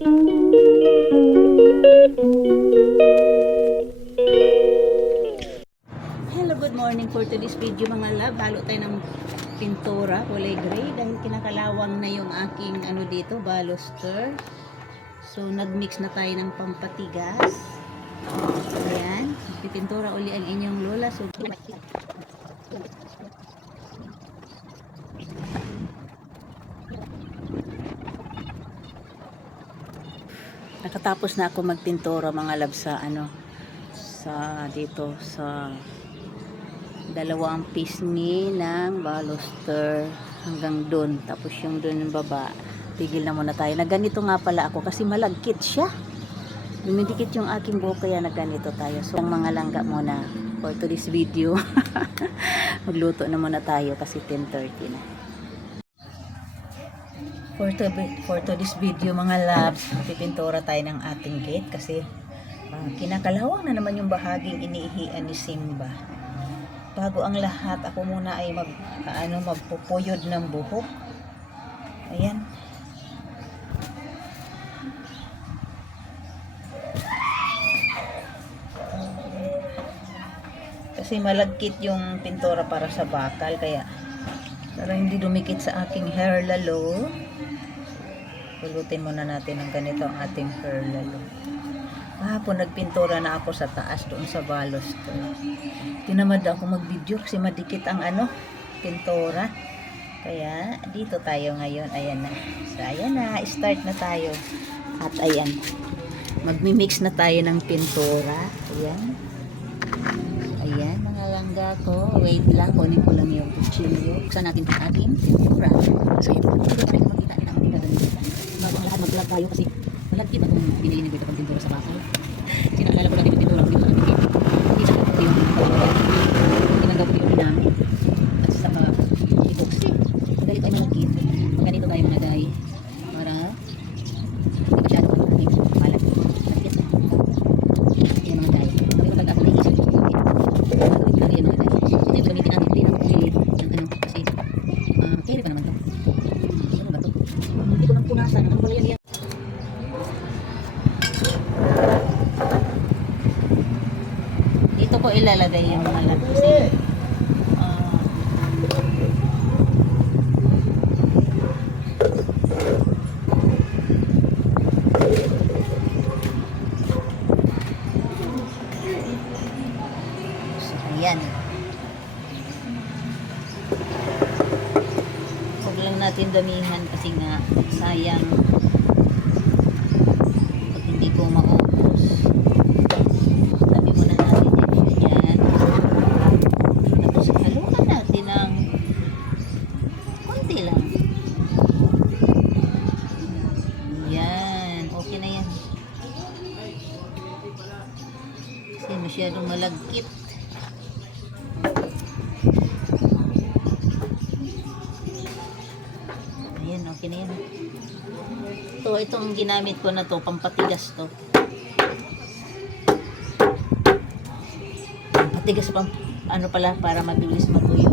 Hello, good morning for today's video mga love. Halo tayo ng pintura, kulay gray dahil kinakalawang na yung aking dito, baluster. So nagmix na tayo ng pampatigas. Ayan, pipintura uli ang inyong lola. So nakatapos na ako magpintura mga love sa sa dito sa dalawang pisngi ng baluster hanggang doon, tapos yung doon yung baba tigil na muna tayo. Nagganito nga pala ako kasi malagkit siya, dumidikit yung aking buhok kaya nagganito tayo. So ang mga langga muna for today's video. Magluto na muna tayo kasi 10:30 na. For today's video mga labs, pipintura tayo ng ating gate kasi kinakalawang na naman yung bahaging iniihian ni Simba. Bago ang lahat, ako muna ay magpupuyod ng buhok. Ayan. Kasi malagkit yung pintura para sa bakal, kaya para hindi dumikit sa aking hair lalo. Pulutin muna natin ng ganito ang ating hair lalo. Hapon nagpintura na ako sa taas doon sa baluster. Tinamad ako mag-video kasi madikit ang pintura. Kaya dito tayo ngayon. Ayan na. So ayan na, start na tayo. At ayan, magmi-mix na tayo ng pintura. Ayan. Ayan mga langga ko. Wait lang, kunin ko lang yung kutsilyo. Buksan natin ang ating pintura. So ito, dito tayo makita na ang pintura. Bago ang lahat mag-vlog tayo kasi malagkit ba itong binili na pang pintura sa bakal. Sinaalala ko natin yung pintura ko dito sa ating hindi sa kapag yung tinanggap ko yung namin at sa mga epoxy. Dahil tayo malagkit, ganito tayo mga day para hindi masyado malat. Malagkit na yan mga day. Hindi ko pag ako naisip gagawin ko yan mga day. Hindi gamitin natin din ang kulit ng kasi carry pa naman ito. Ano ba ito? Hindi ko nang punasan. Ano pala yan? Dito ko ilalagay yung mga lag kasi so, ayan. Huwag lang natin damihan kasi nga sayang pag hindi ko maubos. Tabi muna natin yan. Tapos haluan natin ng konti lang. Yan. Okay na yan. Kasi masyadong malagkit. Ayan, okay na yan. Itong ginamit ko na to, pampatigas to. Pampatigas pala para mabilis matuyo.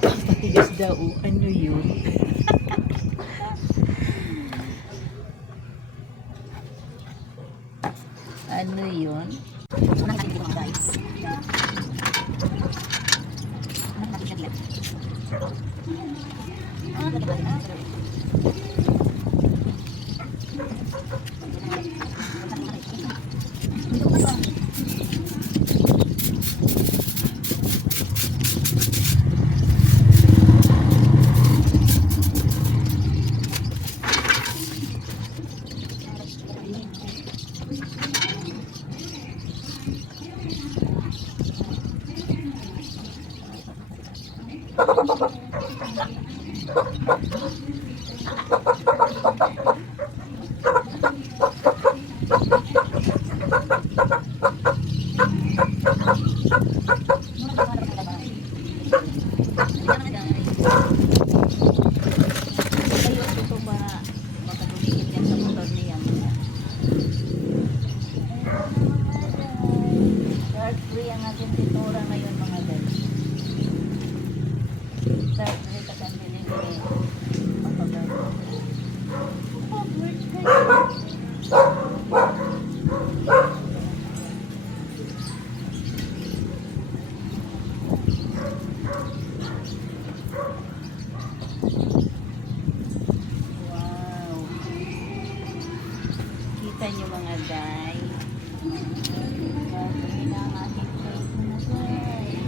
Pampatigas daw, ano yun? Ano yun? So, natin dito mga guys. Natin siya dito. Free ang ating pintura ngayon mga guys. Free kasi ang binili. Kita nyo mga day. Hindi na ang aking face mga day.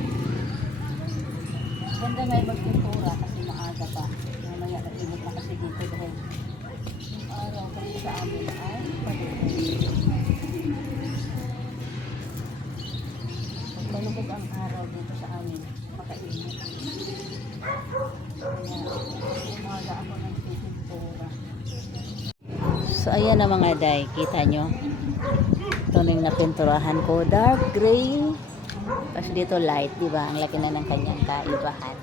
Ganda nga yung magpintura kasi maaga pa. Mamaya natimot na kasi dito dahil yung araw kasi sa amin ay paluin. Pag malubog ang araw dito sa amin, makainit. Kaya umaga ako ng pintura. So ayan na mga day, kita nyo. Ito na yung napinturahan ko, dark gray. Tapos dito light, di ba? Ang laki na ng kanyang kaibahan.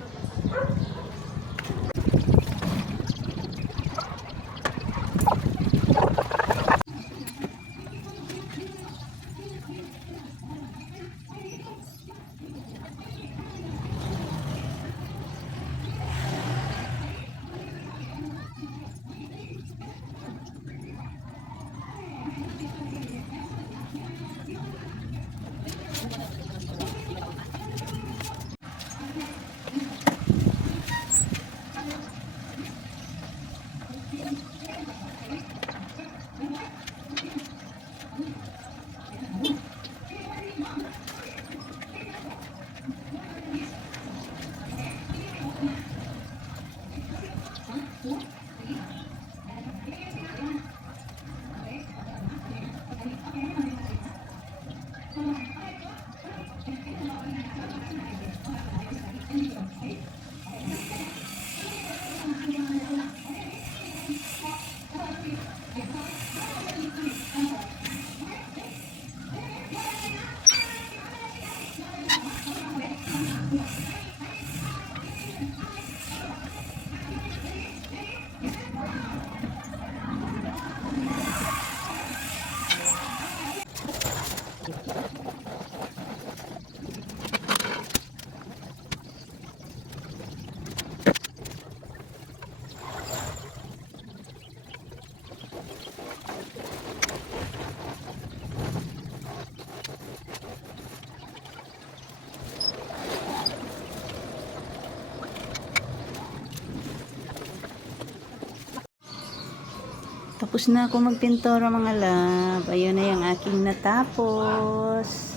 Tapos na ako magpintura mga lab. Ayun na yung aking natapos.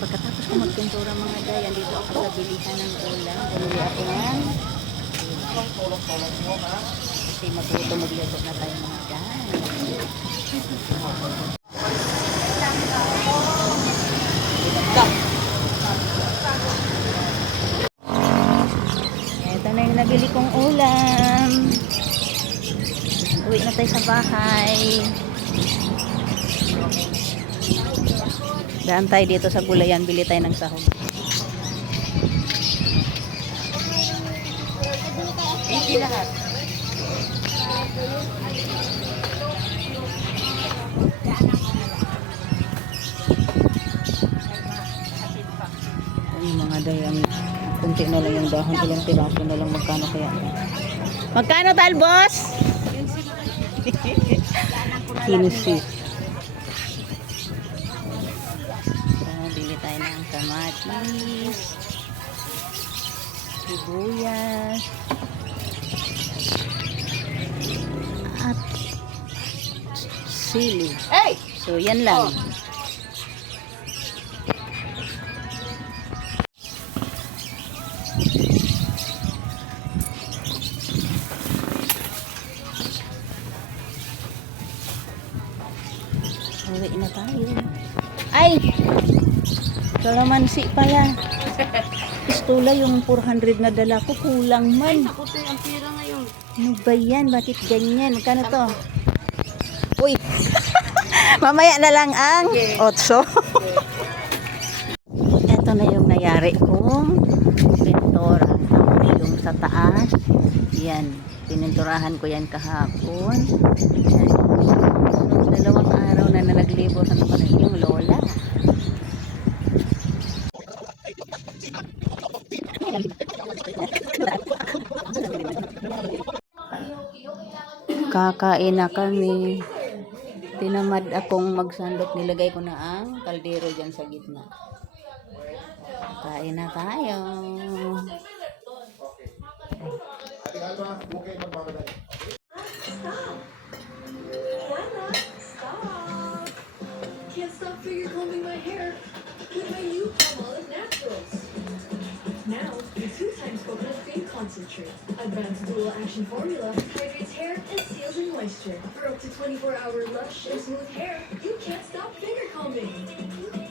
Pagkatapos ko magpintura mga day, andito ako sa bilihan ng ulam. Bumili ako ng kasi matuto magluto na tayo mga day. Ito na yung nabili kong ulam. Uwi na tayo sa bahay. Daan tayo dito sa gulayan, bili tayo ng sahog. Hindi lahat. Yung mga dayang kunti na lang yung dahon, ilang piraso na lang, magkano kaya? Magkano talbos? 15. Bili tayo ng kamatis, sibuyas, at sili. So yan lang. Uwi na tayo. Ay! Kalamansi pala. Pistola yung 400 na dala ko. Kulang man. Ako to ang pira ngayon. Ano ba yan? Bakit ganyan? Magkano to? Uy! Mamaya na lang ang 8. Ito na yung nayari kong pintura. Yung sa taas. Yan. Pininturahan ko yan kahapon. Yan. Dalawang araw na naglibot na naman yung lola. Kakain na kami. Tinamad akong magsandok. Nilagay ko na ang kaldero dyan sa gitna. Kain na tayo. Dual Action Formula hydrates hair and seals in moisture. For up to 24-hour lush and smooth hair, you can't stop finger combing.